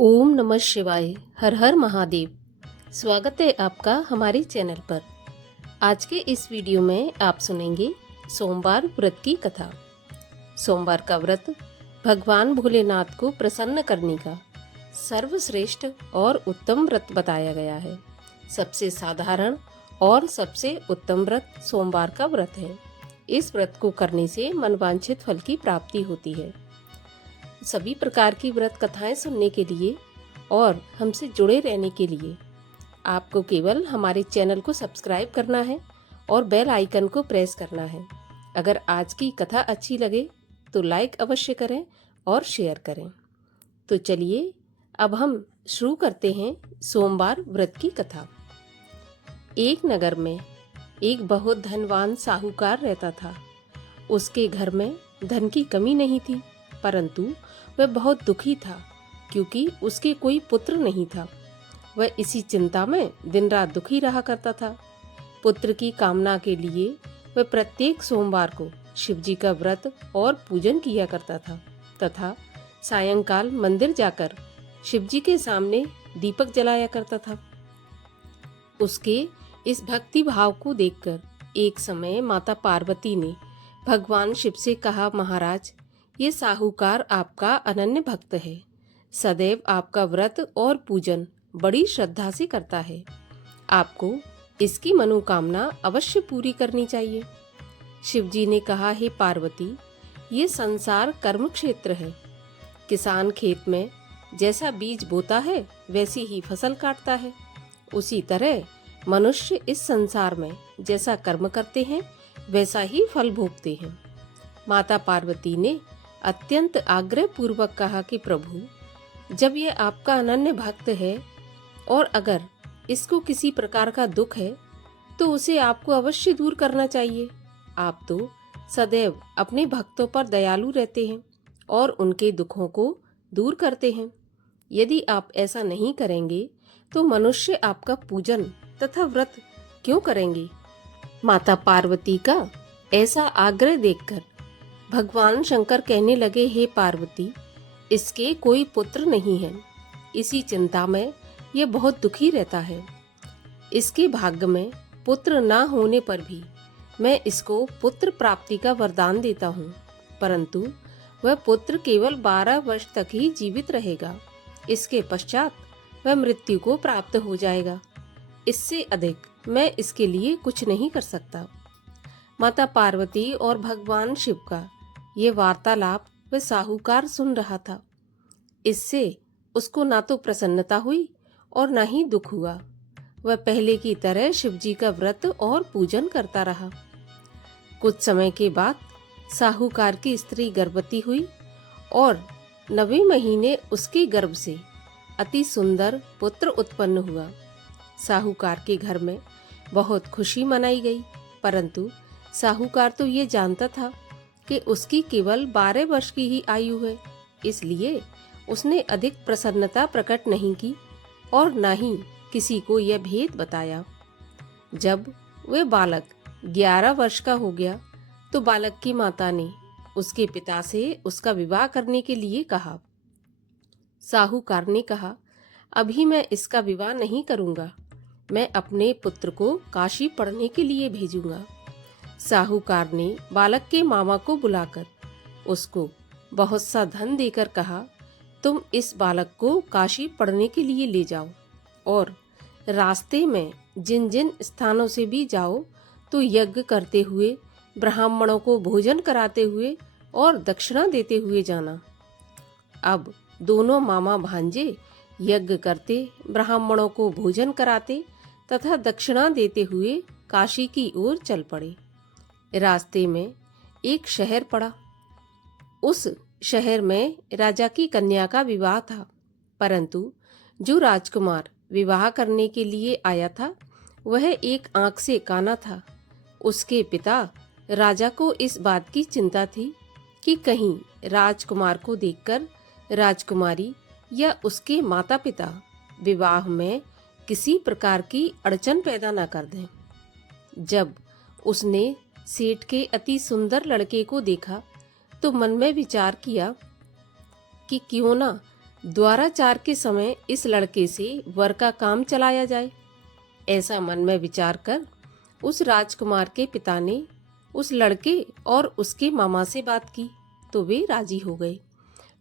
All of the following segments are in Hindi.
ओम नमः शिवाय। हर हर महादेव। स्वागत है आपका हमारे चैनल पर। आज के इस वीडियो में आप सुनेंगे सोमवार व्रत की कथा। सोमवार का व्रत भगवान भोलेनाथ को प्रसन्न करने का सर्वश्रेष्ठ और उत्तम व्रत बताया गया है। सबसे साधारण और सबसे उत्तम व्रत सोमवार का व्रत है। इस व्रत को करने से मनवांछित फल की प्राप्ति होती है। सभी प्रकार की व्रत कथाएं सुनने के लिए और हमसे जुड़े रहने के लिए आपको केवल हमारे चैनल को सब्सक्राइब करना है और बेल आइकन को प्रेस करना है। अगर आज की कथा अच्छी लगे तो लाइक अवश्य करें और शेयर करें। तो चलिए अब हम शुरू करते हैं सोमवार व्रत की कथा। एक नगर में एक बहुत धनवान साहूकार रहता था। उसके घर में धन की कमी नहीं थी, परंतु वह बहुत दुखी था क्योंकि उसके कोई पुत्र नहीं था। वह इसी चिंता में दिन रात दुखी रहा करता था। पुत्र की कामना के लिए वह प्रत्येक सोमवार को शिवजी का व्रत और पूजन किया करता था तथा सायंकाल मंदिर जाकर शिवजी के सामने दीपक जलाया करता था। उसके इस भक्ति भाव को देखकर एक समय माता पार्वती ने भगवान शिव से कहा, महाराज, ये साहूकार आपका अनन्य भक्त है। सदैव आपका व्रत और पूजन बड़ी श्रद्धा से करता है। आपको इसकी मनोकामना अवश्य पूरी करनी चाहिए। शिवजी ने कहा, हे पार्वती, ये संसार कर्म क्षेत्र है। किसान खेत में जैसा बीज बोता है वैसी ही फसल काटता है। उसी तरह मनुष्य इस संसार में जैसा कर्म करते हैं वैसा ही फल भोगते हैं। माता पार्वती ने अत्यंत आग्रह पूर्वक कहा कि प्रभु, जब ये आपका अनन्य भक्त है और अगर इसको किसी प्रकार का दुख है तो उसे आपको अवश्य दूर करना चाहिए। आप तो सदैव अपने भक्तों पर दयालु रहते हैं और उनके दुखों को दूर करते हैं। यदि आप ऐसा नहीं करेंगे तो मनुष्य आपका पूजन तथा व्रत क्यों करेंगे? माता पार्वती का ऐसा आग्रह देखकर भगवान शंकर कहने लगे, हे पार्वती, इसके कोई पुत्र नहीं है। इसी चिंता में यह बहुत दुखी रहता है। इसके भाग्य में पुत्र ना होने पर भी मैं इसको पुत्र प्राप्ति का वरदान देता हूँ, परंतु वह पुत्र केवल 12 वर्ष तक ही जीवित रहेगा। इसके पश्चात वह मृत्यु को प्राप्त हो जाएगा। इससे अधिक मैं इसके लिए कुछ नहीं कर सकता। माता पार्वती और भगवान शिव का ये वार्तालाप वह साहूकार सुन रहा था। इससे उसको ना तो प्रसन्नता हुई और ना ही दुख हुआ। वह पहले की तरह शिवजी का व्रत और पूजन करता रहा। कुछ समय के बाद साहूकार की स्त्री गर्भवती हुई और 9वें महीने उसके गर्भ से अति सुंदर पुत्र उत्पन्न हुआ। साहूकार के घर में बहुत खुशी मनाई गई, परंतु साहूकार तो ये जानता था कि उसकी केवल 12 वर्ष की ही आयु है, इसलिए उसने अधिक प्रसन्नता प्रकट नहीं की और न ही किसी को यह भेद बताया। जब वह बालक 11 वर्ष का हो गया तो बालक की माता ने उसके पिता से उसका विवाह करने के लिए कहा। साहूकार ने कहा, अभी मैं इसका विवाह नहीं करूंगा, मैं अपने पुत्र को काशी पढ़ने के लिए भेजूंगा। साहूकार ने बालक के मामा को बुलाकर उसको बहुत सा धन देकर कहा, तुम इस बालक को काशी पढ़ने के लिए ले जाओ और रास्ते में जिन जिन स्थानों से भी जाओ तो यज्ञ करते हुए, ब्राह्मणों को भोजन कराते हुए और दक्षिणा देते हुए जाना। अब दोनों मामा भांजे यज्ञ करते, ब्राह्मणों को भोजन कराते तथा दक्षिणा देते हुए काशी की ओर चल पड़े। रास्ते में एक शहर पड़ा। उस शहर में राजा की कन्या का विवाह था, परंतु जो राजकुमार विवाह करने के लिए आया था वह एक आंख से काना था। उसके पिता राजा को इस बात की चिंता थी कि कहीं राजकुमार को देखकर राजकुमारी या उसके माता पिता विवाह में किसी प्रकार की अड़चन पैदा न कर दें। जब उसने सेठ के अति सुंदर लड़के को देखा तो मन में विचार किया कि क्यों ना द्वाराचार के समय इस लड़के से वर का काम चलाया जाए। ऐसा मन में विचार कर उस राजकुमार के पिता ने उस लड़के और उसके मामा से बात की तो वे राजी हो गए।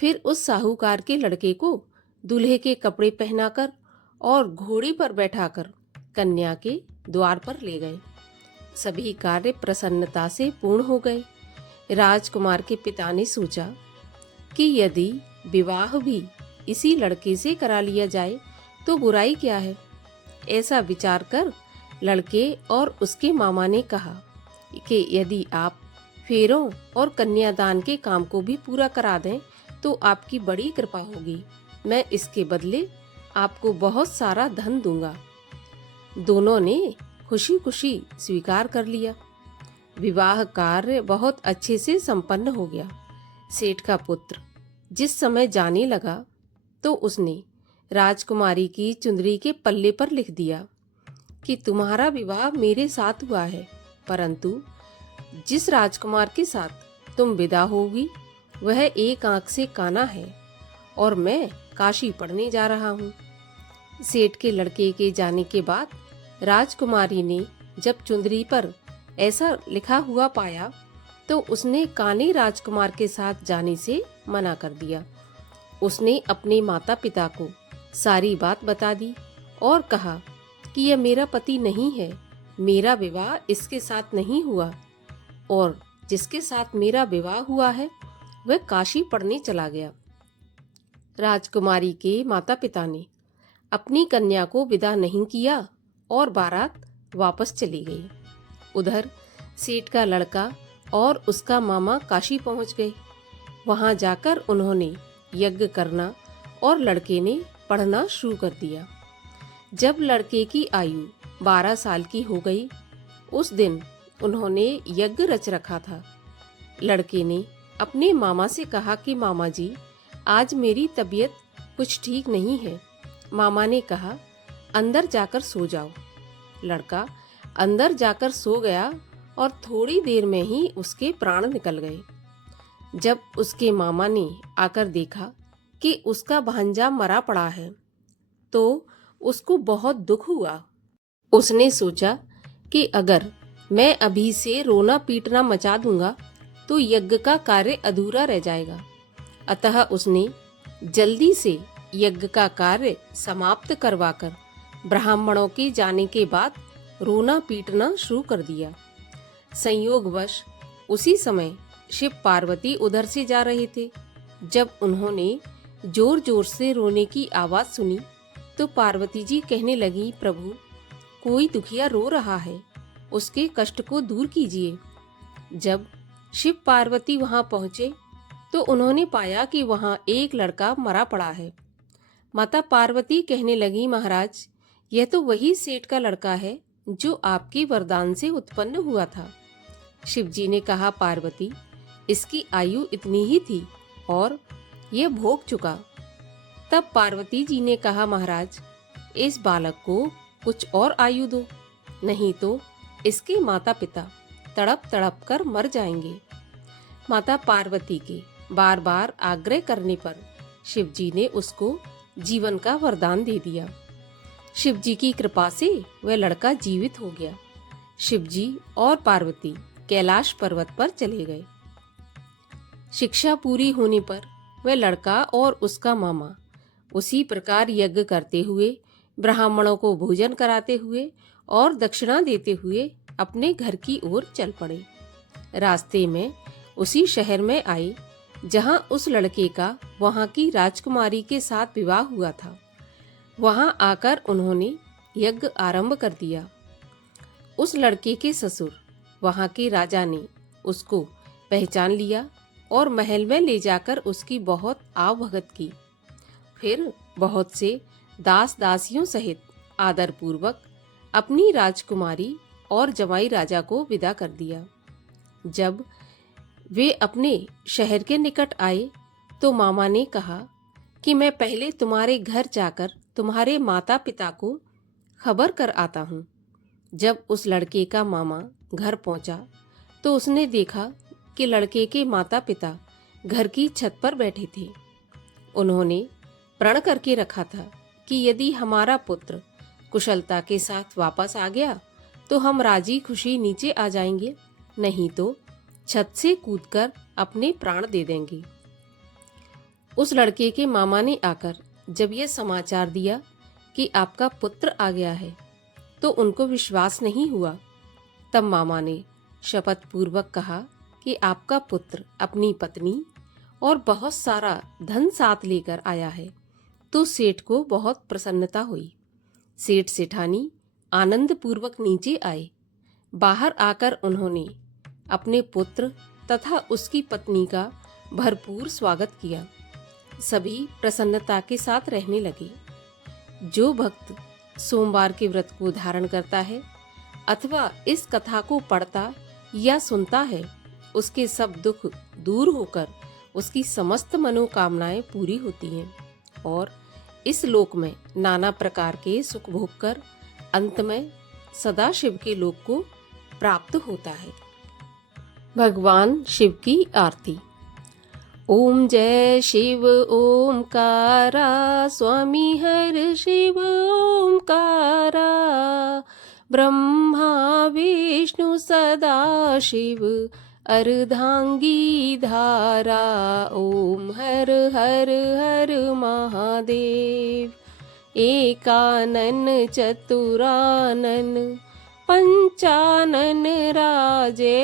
फिर उस साहूकार के लड़के को दूल्हे के कपड़े पहनाकर और घोड़ी पर बैठाकर कन्या के द्वार पर ले गए। सभी कार्य प्रसन्नता से पूर्ण हो गए। राजकुमार के पिता ने सोचा कि यदि विवाह भी इसी लड़के से करा लिया जाए तो बुराई क्या है। ऐसा विचार कर लड़के और उसके मामा ने कहा कि यदि आप फेरों और कन्यादान के काम को भी पूरा करा दें तो आपकी बड़ी कृपा होगी। मैं इसके बदले आपको बहुत सारा धन दूंगा। दोनों ने खुशी खुशी स्वीकार कर लिया। विवाह कार्य बहुत अच्छे से संपन्न हो गया। सेठ का पुत्र जिस समय जाने लगा तो उसने राजकुमारी की चुंदरी के पल्ले पर लिख दिया कि तुम्हारा विवाह मेरे साथ हुआ है, परंतु जिस राजकुमार के साथ तुम विदा होगी वह एक आंख से काना है और मैं काशी पढ़ने जा रहा हूँ। सेठ के लड़के के जाने के बाद राजकुमारी ने जब चुंदरी पर ऐसा लिखा हुआ पाया तो उसने काने राजकुमार के साथ जाने से मना कर दिया। उसने अपने माता पिता को सारी बात बता दी और कहा कि यह मेरा पति नहीं है, मेरा विवाह इसके साथ नहीं हुआ और जिसके साथ मेरा विवाह हुआ है वह काशी पढ़ने चला गया। राजकुमारी के माता पिता ने अपनी कन्या को विदा नहीं किया और बारात वापस चली गई। उधर सेठ का लड़का और उसका मामा काशी पहुंच गए। वहां जाकर उन्होंने यज्ञ करना और लड़के ने पढ़ना शुरू कर दिया। जब लड़के की आयु 12 साल की हो गई उस दिन उन्होंने यज्ञ रच रखा था। लड़के ने अपने मामा से कहा कि मामा जी, आज मेरी तबीयत कुछ ठीक नहीं है। मामा ने कहा अंदर जाकर सो जाओ। लड़का अंदर जाकर सो गया और थोड़ी देर में ही उसके प्राण निकल गए। जब उसके मामा ने आकर देखा कि उसका भांजा मरा पड़ा है तो उसको बहुत दुख हुआ। उसने सोचा कि अगर मैं अभी से रोना पीटना मचा दूंगा तो यज्ञ का कार्य अधूरा रह जाएगा। अतः उसने जल्दी से यज्ञ का कार्य समाप्त करवाकर ब्राह्मणों के जाने के बाद रोना पीटना शुरू कर दिया। संयोगवश उसी समय शिव पार्वती उधर से जा रहे थे। जब उन्होंने जोर जोर से रोने की आवाज सुनी तो पार्वती जी कहने लगी, प्रभु, कोई दुखिया रो रहा है, उसके कष्ट को दूर कीजिए। जब शिव पार्वती वहां पहुंचे तो उन्होंने पाया कि वहां एक लड़का मरा पड़ा है। माता पार्वती कहने लगी, महाराज, यह तो वही सेठ का लड़का है जो आपके वरदान से उत्पन्न हुआ था। शिव जी ने कहा, पार्वती, इसकी आयु इतनी ही थी और यह भोग चुका। तब पार्वती जी ने कहा, महाराज, इस बालक को कुछ और आयु दो, नहीं तो इसके माता पिता तड़प तड़प कर मर जाएंगे। माता पार्वती के बार बार आग्रह करने पर शिव जी ने उसको जीवन का वरदान दे दिया। शिव जी की कृपा से वह लड़का जीवित हो गया। शिव जी और पार्वती कैलाश पर्वत पर चले गए। शिक्षा पूरी होने पर वह लड़का और उसका मामा उसी प्रकार यज्ञ करते हुए, ब्राह्मणों को भोजन कराते हुए और दक्षिणा देते हुए अपने घर की ओर चल पड़े। रास्ते में उसी शहर में आए जहां उस लड़के का वहां की राजकुमारी के साथ विवाह हुआ था। वहां आकर उन्होंने यज्ञ आरंभ कर दिया। उस लड़के के ससुर वहां के राजा ने उसको पहचान लिया और महल में ले जाकर उसकी बहुत आवभगत की। फिर बहुत से दास दासियों सहित आदर पूर्वक अपनी राजकुमारी और जमाई राजा को विदा कर दिया। जब वे अपने शहर के निकट आए तो मामा ने कहा कि मैं पहले तुम्हारे घर जाकर तुम्हारे माता पिता को खबर कर आता हूँ। जब उस लड़के का मामा घर पहुंचा तो उसने देखा कि लड़के के माता पिता घर की छत पर बैठे थे। उन्होंने प्रण करके रखा था कि यदि हमारा पुत्र कुशलता के साथ वापस आ गया तो हम राजी खुशी नीचे आ जाएंगे, नहीं तो छत से कूदकर अपने प्राण दे देंगे। उस लड़के के मामा ने आकर जब यह समाचार दिया कि आपका पुत्र आ गया है तो उनको विश्वास नहीं हुआ। तब मामा ने शपथ पूर्वक कहा कि आपका पुत्र अपनी पत्नी और बहुत सारा धन साथ लेकर आया है। तो सेठ को बहुत प्रसन्नता हुई। सेठ सेठानी आनंद पूर्वक नीचे आए। बाहर आकर उन्होंने अपने पुत्र तथा उसकी पत्नी का भरपूर स्वागत किया। सभी प्रसन्नता के साथ रहने लगे। जो भक्त सोमवार के व्रत को धारण करता है अथवा इस कथा को पढ़ता या सुनता है, उसके सब दुख दूर होकर उसकी समस्त मनोकामनाएं पूरी होती हैं और इस लोक में नाना प्रकार के सुख भोग कर अंत में सदाशिव के लोक को प्राप्त होता है। भगवान शिव की आरती। ओम जय शिव ओमकारा, स्वामी हर शिव ओमकारा, ब्रह्मा विष्णु सदा शिव अर्धांगी धारा। ओम हर हर हर महादेव, एकानन चतुरानन पंचानन राजे,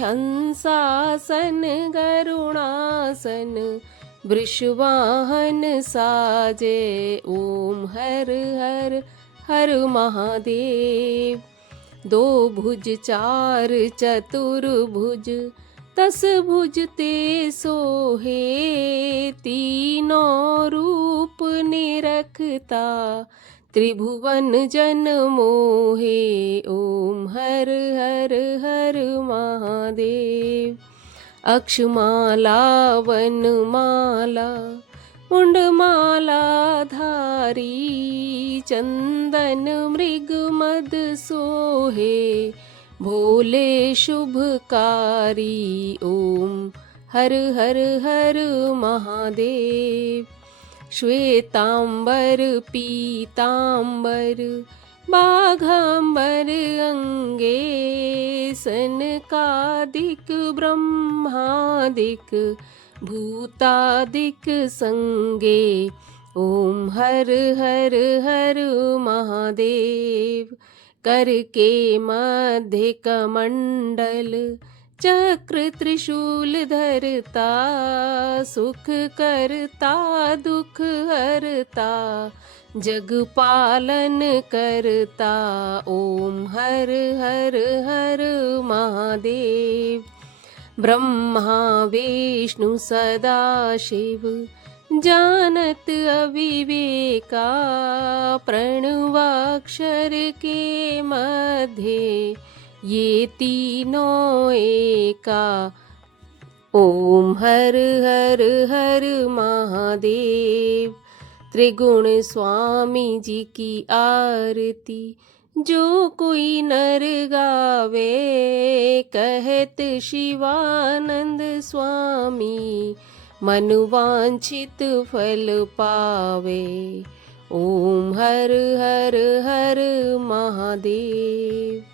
हंसासन गरुणासन वृषवाहन साजे। ओम हर हर हर महादेव। दो भुज चार चतुर्भुज, 10 भुज ते सोहे, तीनों रूप निरखता त्रिभुवन जन मोहे। ओम हर हर हर महादेव। अक्षमाला वनमाला मुंडमाला धारी, चंदन मृग मद सोहे, भोले शुभकारी। ओम हर हर हर महादेव। श्वेतांबर पीतांबर बाघांबर अंगे, सनकादिक ब्रह्मादिक भूतादिक संगे। ओम हर हर हर महादेव। कर के मध्य कमंडल, चक्र त्रिशूल धरता, सुख करता दुख हरता, जग पालन करता। ओम हर हर हर महादेव। ब्रह्मा विष्णु सदा शिव, जानत अविवेका, प्रणवाक्षर के मध्य ये तीनों एका। ओम हर हर हर महादेव। त्रिगुण स्वामी जी की आरती, जो कोई नर गावे, कहत शिवानंद स्वामी, मन वांछित फल पावे। ओम हर हर हर महादेव।